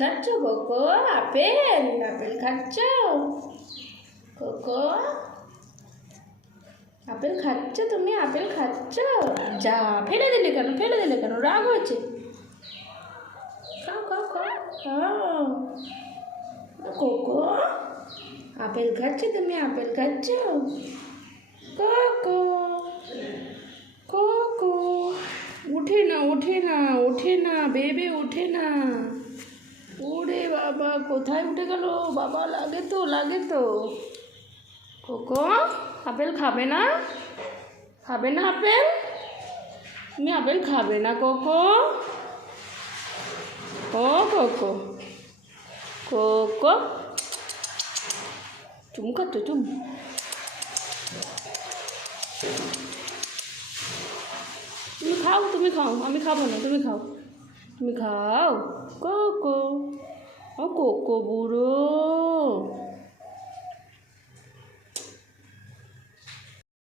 খাচ্ছ, Coco? Apple apple খাচ্ছ? Coco? Apple খাচ্ছ তুমি? আপেল খাচ্ছ? যা, ফেলে দিলে কেন? ফেলে দিলে কেন? রাগ হয়েছে খাও কোকো, আপেল খাচ্ছ তুমি? আপেল খাচ্ছ? Coco Coco. উঠে না ওঠে না ওঠে না, বেবে ওঠে না। ওরে বাবা, কোথায় উঠে গেল? বাবা, লাগে তো লাগে তো। কোকো, আপেল খাবে না? খাবে না আপেল? তুমি আপেল খাবে না, কোকো? ও, কোকো। কোকো। চুম খাচ্ছ, চুম? তুমি খাও তুমি খাও, আমি খাব না, তুমি খাও। তুমি খাও। কোকো ও কোকো বুড়ো।